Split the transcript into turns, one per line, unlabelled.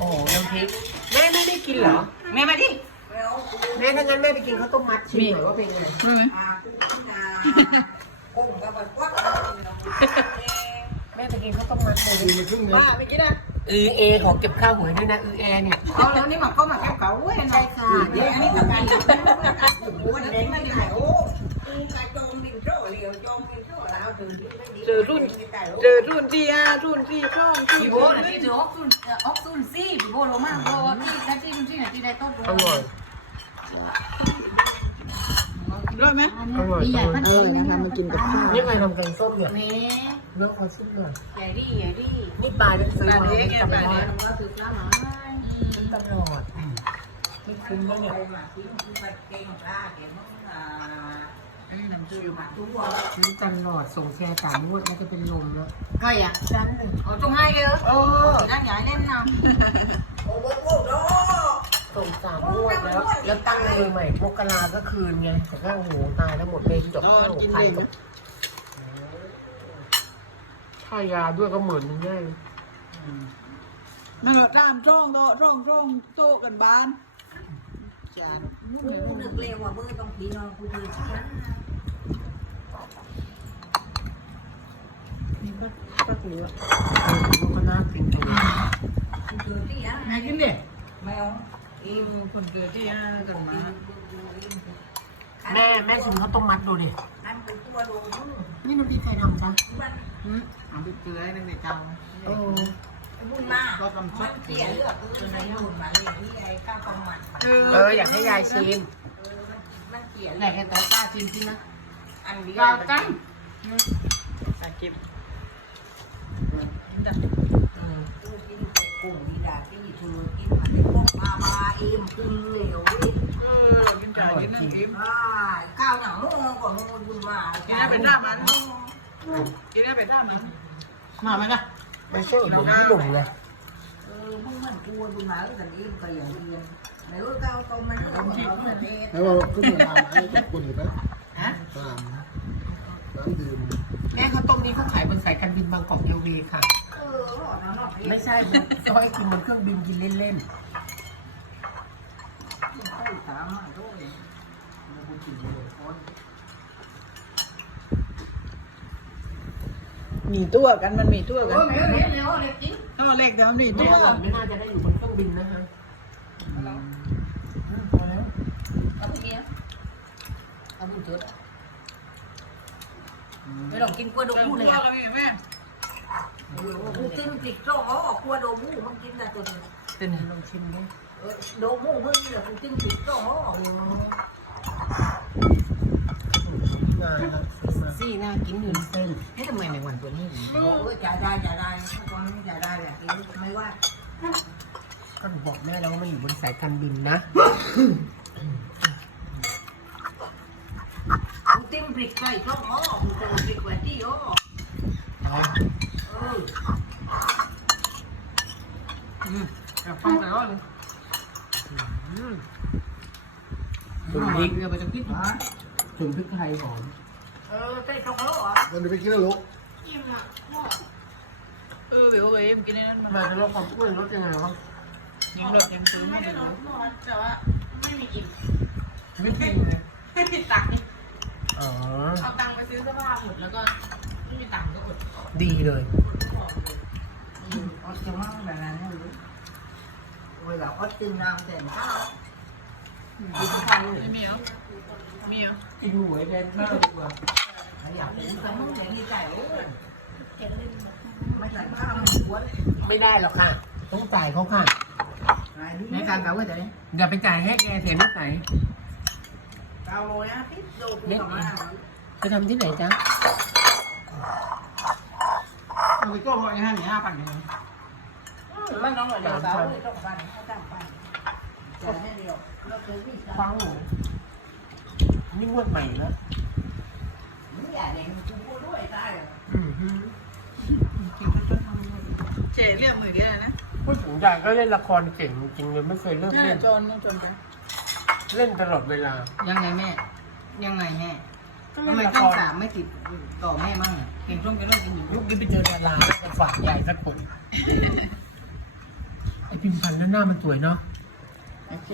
โอ้โหน้ำพริก แม่ไม่ได้กินเหรอ
แม่มาดิ
แม่ถ้างั้นแม่ไปกินข้าวต้มมัดชิมหน่อยว่าเป็นไง
รู้ไหม
แม่ไปกินข้าวต้มมัดเลย
กินมาครึ่งนึง
ว่าไม่กินอะ
อือเอขอเก็บข้าวหวยด้วยนะอือแอเนี่ย
เอาแล้วนี่หมักก็หมักแก้วเก่าเว้ย
ใช่ค่ะ
เดี๋ยวอันนี้กับการโอ้ยเด็กไม่ได้โอ้
เจอรุ่น เจอรุ่นที่ห้ารุ่นที่สองที่
พี่โบนะที่ถือออกซุนออกซุนซี่พี่โบโลมากโบที่แค่ที่ที่ไหนที่ได้ต้น
อร่อย
ร้อยไหม
อร่อย
ใหญ่มัน
เออนะคะมากินกับข้าว
นี่ใครทำแกงส้มเนี่ย
แม่
เนื้อขอชิมหน่อย
ใหญ่ดีใหญ่ดี
นี่ปลาได้ซื้อมาไม่จำได้
เราถือปลาหมา
ตลอดนี่คุ้มแล้วเนี่ย
อืมน้ำจิ้มมาทุก
ซื้อตลอดส่งแชร์สามงวดแล้วจะเป็นลมแล้ว
ใครอะ
ฉันเลย
เอาจงให้กันเหรอ
เออ
นั่งใหญ่เล่นนะ
ส่งสามงวดแล้ว แล้วตั้งเลยใหม่มกราก็คืนไงแต่ก็โอ้โหตายแล้วหมดเลยจบ
นอ
ห้านหก
กิน
พัน
เอง
จบค่ายาด้วยก็หมื่นหนึงได้
นั่นแหละตามช่องโตะช่องช่องโต๊ะกันบ้านจาน
กูนึกเร็วว่าเบอร์ต้องปี นอนกูเลยฉัน
นี่ก็ก็ถือว่าเออมันก็น่ากินตรงนี้
กูเกิดที่อะ
แม่กินดิ
ไม่เอา
เออคนเกิดที่ห้ากันมา
แม่แม่ชิมข้าวต้มมัดดูดิ
อันเป็นตัวโดน
นี่น้ำพริกใครทำจ๊ะ
มัน
อืมเอาไปเกลือให้ตั้งแต่เจ้า
เออ
บุญมากมันเสียเลือดเออในหุ่นมันนี่ที่ไอ้ก้าวตองมัน
เอออยากให้ยายชิม
มันเสีย
ไหน
เลือด
แค่ตากล้าชิมสินะ
อันเดียว
กากันตาเก็บ
เออ
กูกินกลุ่มดีดาที่เธอกินมาในพวกมามาเอ็มขึ้นเหลวเว้ย
เออกินจ่ายกินนั่นกิน
อ่าข้าวหนังมือก่อนมึงบุญมา
กินได้เป็นหน้ามันกินได้เป็นหน้ามันมาไหมล่ะ
ไม่ใช่หนุ่มที่หนุ่มเลย
เออพวกมันกลัวบุญมาแล้วกันเอ็มก็อย่างเดียวในรู้ก้าวตองมันเรื่องของมันเอง
แล้วเราขึ้นมาทำให้กับคนอีกไหม
ฮะ
ตามน้ำดื่ม
แม่ข้าวต้มนี้เขาขายบนสายการบินบางกอกเอลวีค่ะ
เออหลอดนะหลอด
ไม่ใช่เขาให้กินบนเครื่องบินกินเล่น
สามารถด้วย
มีตัวกันมันมีตัวกัน
โอ้ยไม่เรียนเลยเล็กจริง
ถ้าเล็กเดี๋ยวมันมี
ๆ
ตั
ไม่
ว
อร่
กั
อย
น
ไม่น่าจะได้อยู่บนเครื่องบินนะคะ
เอาไปเดียวเอาบุญเถิด ไม่ต้องกินกล้วยด
ตัว
มูเลย
กันมีแม่
กูกินติดโซ่อ๋อกล้วยดมูมันกินได้ตัวนี้
เป็นไงลองชิมดู
เออโดมูมึงนี่แหละกูกินติดโซ่อ๋อ
งานแล้วซื้อมา
สี่น่ากินอยู่
เส้น
ให้ทำไมในวันตัวนี้
โอ้ยจ่ายได้จ่ายได้ตอนนี้จ่ายได้แหละกินไม่ว่า
ก็บอกแม่แล้วว่ามันอยู่บนสายการบินนะ
กูติ้มพ ริกไก่ช่องอ๋อกูโตพริกไว้ที่อ๋อเออ
กับฟังแต่ว่าเลย
ถึงพริก
เรือไปจะพิษ
ถึงพริกไทยหอม
เออใส่ช่องอ๋อ
มันไปกินแล้วลูก
เออเดี๋ยวเอ็มกินในนั้น
มา
มา
จะลดความอ้วนลดยังไงครับ
ยังรถยังซื้อไม่ได้รถแต่ว่าไม่มีกิน
ไม่กินเลย
ไม่มีตังค์
อ๋อ
เอาตังค์ไปซื้อเสื้อผ้าหมดแล้วก็ไม่มีตังค์ก็อด
ดีเลย
อ๋อจะมั่งแบบนั้นเลยเวลาอ๋อตื่นน้ำแต่ข้าว
กินข้าวเลย
ไม่มีเหรอมีเหรอ
กินหวยแดนข้าวดีกว่า
อยากเป็นสมุนอย่างนี้ใจโอ้ยไม่ใส่ข้าวไม่ควร
ไม่ได้หรอกค่ะ ต้องจ่ายเขาค่ะ
ในการเก่าก็จะได้
อย่าไปจ่ายให้แกเสียนิสัย
เกาโรยนะพี่โดกูกลับมา
จะทำที่ไหนจ๊ะ
เอาไปก็พออย่างนั้นห้าพันอย่างนี้
ไม่น้องหน่อยเดี๋ยวเกาเลยต้องไปเขาตั้งไปแต่แค่เดียวเราเคยวิ่ง
ฟังหนูนี่งวดใหม่แล้ว
ไม่อยากเห็นกูพูดด้วยได้เหรอ
อือฮึ
เจ๋เรียกมือเดียวนะ
พูดถึงยายก็เล่นละครเก่งจริงๆเลยไม่เคยเลิก
นั่นแห
เล่
ละ
น
จนจนไป
เล่นตลอดเวลา
ยังไงแม่ ยังไงแม่
ก็
ทำ
เล่น
ไม
ละ
ช่
ค
อง
ร
สามไม่ติดต่อแม่มั่งเก่งส้มเป็นเรื่องกินอยู่
ยุคนี้ไปเจอดาราจะฝากยายสักคนไอ้พิมพ์พันธุ์แล้วหน้ามันสวยเนาะ
โอเค